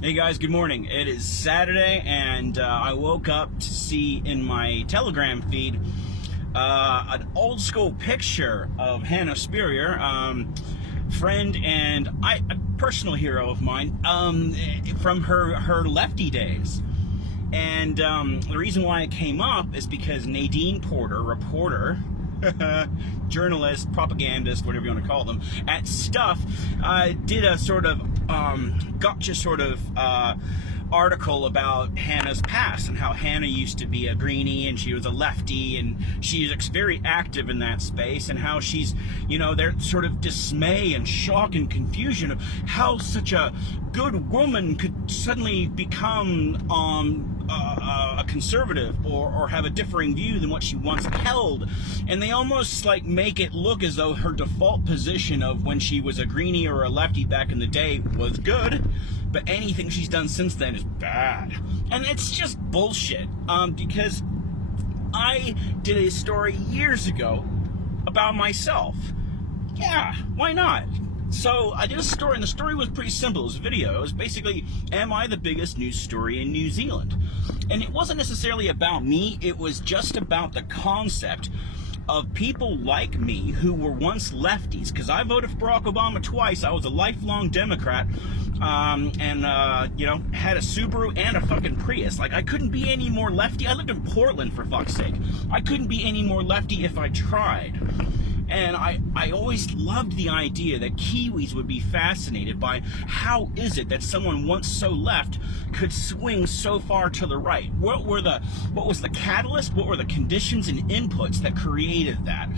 Hey guys, good morning. It is Saturday, and I woke up to see in my Telegram feed an old school picture of Hannah Spurrier, friend and a personal hero of mine, from her lefty days. And the reason why it came up is because Nadine Porter, reporter, journalist, propagandist, whatever you want to call them, at Stuff, did a sort of gotcha sort of article about Hannah's past and how Hannah used to be a greenie and she was a lefty and she's very active in that space, and how she's, their sort of dismay and shock and confusion of how such a good woman could suddenly become a conservative or have a differing view than what she once held. And they almost like make it look as though her default position of when she was a greenie or a lefty back in the day was good, but anything she's done since then is bad. And it's just bullshit, because I did a story years ago about myself. Yeah, why not? So I did a story, and the story was pretty simple. It was a video. It was basically, am I the biggest news story in New Zealand? And it wasn't necessarily about me. It was just about the concept of people like me who were once lefties, because I voted for Barack Obama twice. I was a lifelong Democrat, and had a Subaru and a fucking Prius. Like, I couldn't be any more lefty. I lived in Portland, for fuck's sake. I couldn't be any more lefty if I tried. And I always loved the idea that Kiwis would be fascinated by how is it that someone once so left could swing so far to the right. What was the catalyst? What were the conditions and inputs that created that?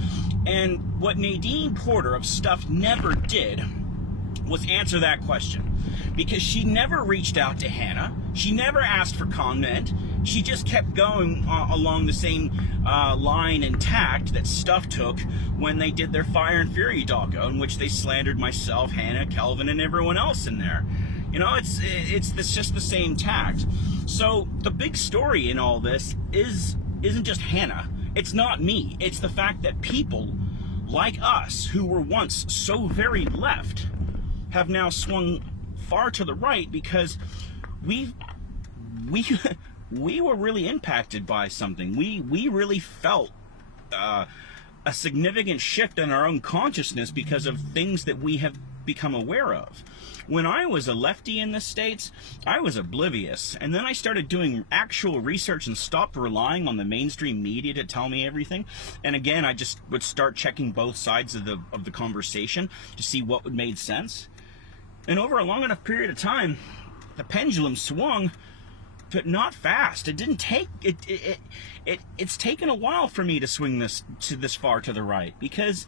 And what Nadine Porter of Stuff never did was answer that question, because she never reached out to Hannah. She never asked for comment. She just kept going along the same line and tact that Stuff took when they did their Fire and Fury doco, in which they slandered myself, Hannah, Kelvin, and everyone else in there. It's just the same tact. So the big story in all this isn't just Hannah. It's not me. It's the fact that people like us, who were once so very left, have now swung far to the right, because we were really impacted by something. We really felt a significant shift in our own consciousness because of things that we have become aware of. When I was a lefty in the States, I was oblivious, and then I started doing actual research and stopped relying on the mainstream media to tell me everything. And again, I just would start checking both sides of the conversation to see what would make sense. And over a long enough period of time, the pendulum swung, but not fast. It didn't take it's taken a while for me to swing this far to the right, because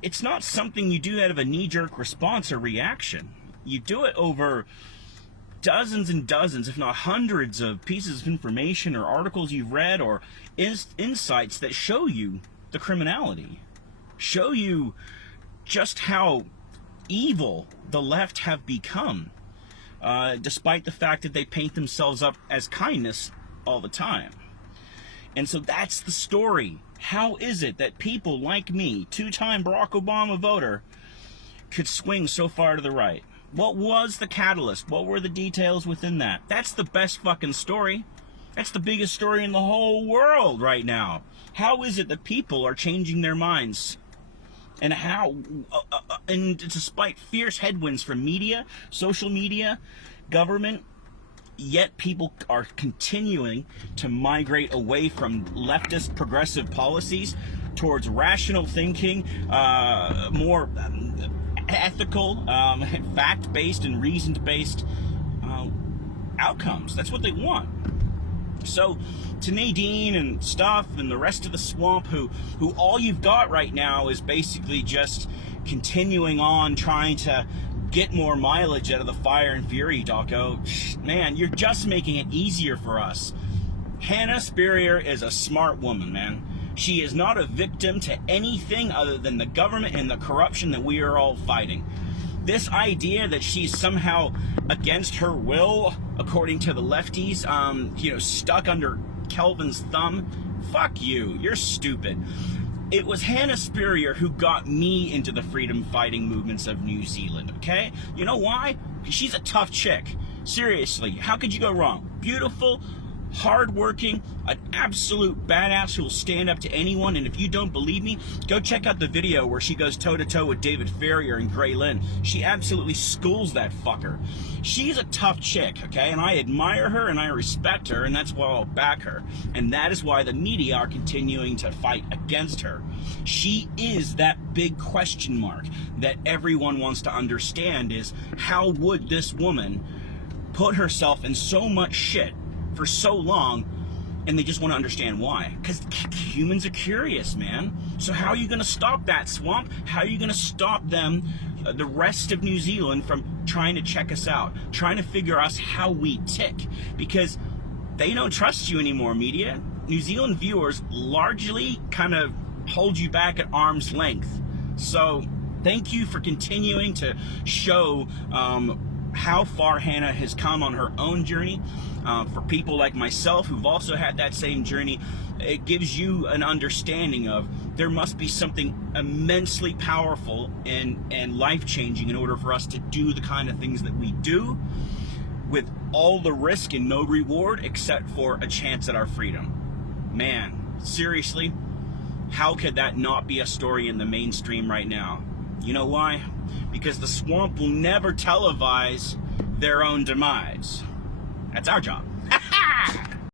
it's not something you do out of a knee-jerk response or reaction. You do it over dozens and dozens, if not hundreds, of pieces of information or articles you've read or insights that show you the criminality, show you just how evil the left have become, despite the fact that they paint themselves up as kindness all the time. And so that's the story. How is it that people like me, two-time Barack Obama voter, could swing so far to the right? What was the catalyst? What were the details within that? That's the best fucking story. That's the biggest story in the whole world right now. How is it that people are changing their minds? And how, and despite fierce headwinds from media, social media, government, yet people are continuing to migrate away from leftist progressive policies towards rational thinking, more ethical, fact-based and reasoned-based outcomes. That's what they want. So to Nadine and Stuff and the rest of the swamp, who all you've got right now is basically just continuing on trying to get more mileage out of the Fire and Fury doco, man, you're just making it easier for us. Hannah Spurrier is a smart woman, man. She is not a victim to anything other than the government and the corruption that we are all fighting. This idea that she's somehow against her will, according to the lefties, stuck under Kelvin's thumb, fuck you, you're stupid. It was Hannah Spurrier who got me into the freedom fighting movements of New Zealand, okay? You know why? Because she's a tough chick. Seriously, how could you go wrong? Beautiful, hardworking, an absolute badass who will stand up to anyone. And if you don't believe me, go check out the video where she goes toe-to-toe with David Farrier and Gray Lynn. She absolutely schools that fucker. She's a tough chick, okay? And I admire her and I respect her, and that's why I'll back her. And that is why the media are continuing to fight against her. She is that big question mark that everyone wants to understand, is how would this woman put herself in so much shit for so long, and they just want to understand why. Because humans are curious, man. So how are you going to stop that, Swamp? How are you going to stop them, the rest of New Zealand, from trying to check us out, trying to figure out how we tick? Because they don't trust you anymore, media. New Zealand viewers largely kind of hold you back at arm's length. So thank you for continuing to show how far Hannah has come on her own journey. For people like myself who've also had that same journey, it gives you an understanding of there must be something immensely powerful and life-changing in order for us to do the kind of things that we do, with all the risk and no reward except for a chance at our freedom. Man, seriously, how could that not be a story in the mainstream right now? You know why? Because the Swamp will never televise their own demise. That's our job.